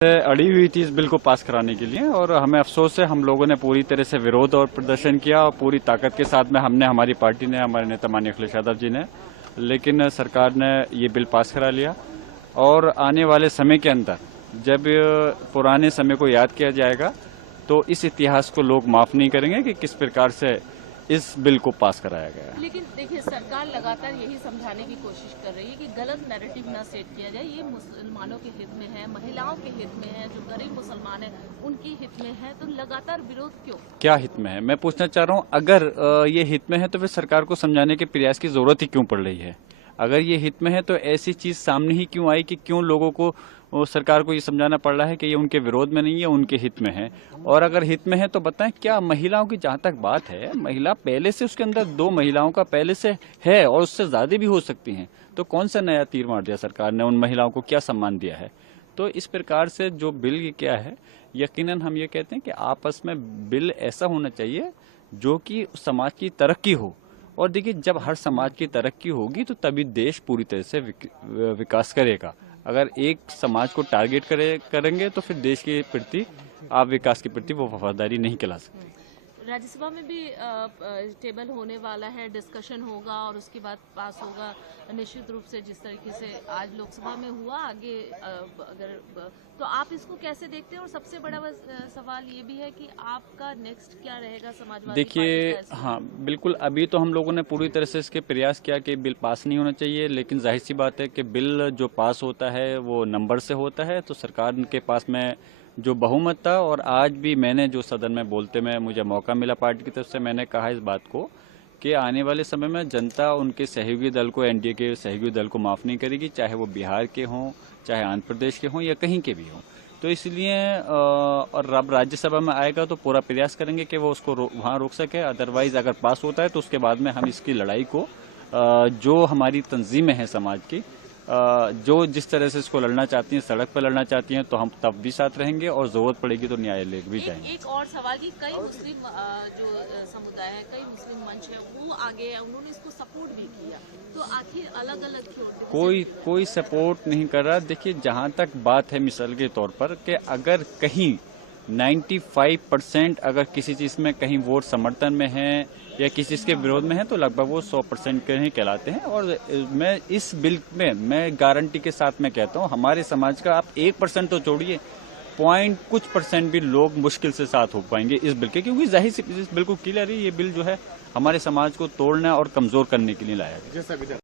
अड़ी हुई थी इस बिल को पास कराने के लिए और हमें अफसोस है, हम लोगों ने पूरी तरह से विरोध और प्रदर्शन किया और पूरी ताकत के साथ में हमने, हमारी पार्टी ने, हमारे नेता माननीय अखिलेश यादव जी ने, लेकिन सरकार ने ये बिल पास करा लिया। और आने वाले समय के अंदर जब पुराने समय को याद किया जाएगा तो इस इतिहास को लोग माफ नहीं करेंगे कि किस प्रकार से इस बिल को पास कराया गया। लेकिन देखिए, सरकार लगातार यही समझाने की कोशिश कर रही है कि गलत नैरेटिव ना सेट किया जाए। ये मुसलमानों के हित में है, महिलाओं के हित में है, जो गरीब मुसलमान है उनके हित में है, तो लगातार विरोध क्यों? क्या हित में है, मैं पूछना चाह रहा हूँ। अगर ये हित में है तो फिर सरकार को समझाने के प्रयास की जरूरत ही क्यों पड़ रही है? अगर ये हित में है तो ऐसी चीज सामने ही क्यों आई कि क्यों लोगों को, सरकार को ये समझाना पड़ रहा है कि ये उनके विरोध में नहीं है, उनके हित में है? और अगर हित में है तो बताएं, क्या महिलाओं की जहां तक बात है, महिला पहले से, उसके अंदर 2 महिलाओं का पहले से है और उससे ज्यादा भी हो सकती हैं, तो कौन सा नया तीर मार दिया सरकार ने? उन महिलाओं को क्या सम्मान दिया है? तो इस प्रकार से जो बिल ये क्या है, यकीनन हम ये कहते हैं कि आपस में बिल ऐसा होना चाहिए जो कि समाज की तरक्की हो। और देखिए, जब हर समाज की तरक्की होगी तो तभी देश पूरी तरह से विकास करेगा। अगर एक समाज को टारगेट करेंगे तो फिर देश के प्रति, आप विकास के प्रति वो वफादारी नहीं कहला सकते। राज्यसभा में भी टेबल होने वाला है, डिस्कशन होगा और उसके बाद पास होगा निश्चित रूप से, जिस तरीके से आज लोकसभा में हुआ। आगे अगर तो आप इसको कैसे देखते हैं? और सबसे बड़ा सवाल ये भी है कि आपका नेक्स्ट क्या रहेगा समाजवादी? देखिए, हाँ बिल्कुल, अभी तो हम लोगों ने पूरी तरह से इसके प्रयास किया कि बिल पास नहीं होना चाहिए, लेकिन जाहिर सी बात है कि बिल जो पास होता है वो नंबर से होता है। तो सरकार के पास में जो बहुमत था, और आज भी मैंने जो सदन में बोलते में मुझे मौका मिला पार्टी की तरफ से, मैंने कहा इस बात को कि आने वाले समय में जनता उनके सहयोगी दल को, एनडीए के सहयोगी दल को माफ नहीं करेगी, चाहे वो बिहार के हों, चाहे आंध्र प्रदेश के हों या कहीं के भी हों। तो इसलिए और अब राज्यसभा में आएगा तो पूरा प्रयास करेंगे कि वो उसको वहाँ रोक सके। अदरवाइज अगर पास होता है तो उसके बाद में हम इसकी लड़ाई को, जो हमारी तंजीमें हैं समाज की, जो जिस तरह से इसको लड़ना चाहती हैं, सड़क पर लड़ना चाहती हैं, तो हम तब भी साथ रहेंगे और जरूरत पड़ेगी तो न्यायालय भी जाएंगे। एक और सवाल कि कई मुस्लिम जो समुदाय है, कई मुस्लिम मंच है, वो आगे है, उन्होंने इसको सपोर्ट भी किया, तो आखिर अलग अलग क्यों? कोई सपोर्ट नहीं कर रहा। देखिए, जहां तक बात है मिसाल के तौर पर कि अगर कहीं 95% अगर किसी चीज में कहीं वोट समर्थन में है या किसी चीज के विरोध में है तो लगभग वो 100% के ही कहलाते हैं। और मैं इस बिल में मैं गारंटी के साथ में कहता हूँ, हमारे समाज का आप 1% तो छोड़िए, पॉइंट कुछ % भी लोग मुश्किल से साथ हो पाएंगे इस बिल के, क्योंकि जाहिर सी इस बिल को क्लियर है, ये बिल जो है हमारे समाज को तोड़ना और कमजोर करने के लिए लाया गया।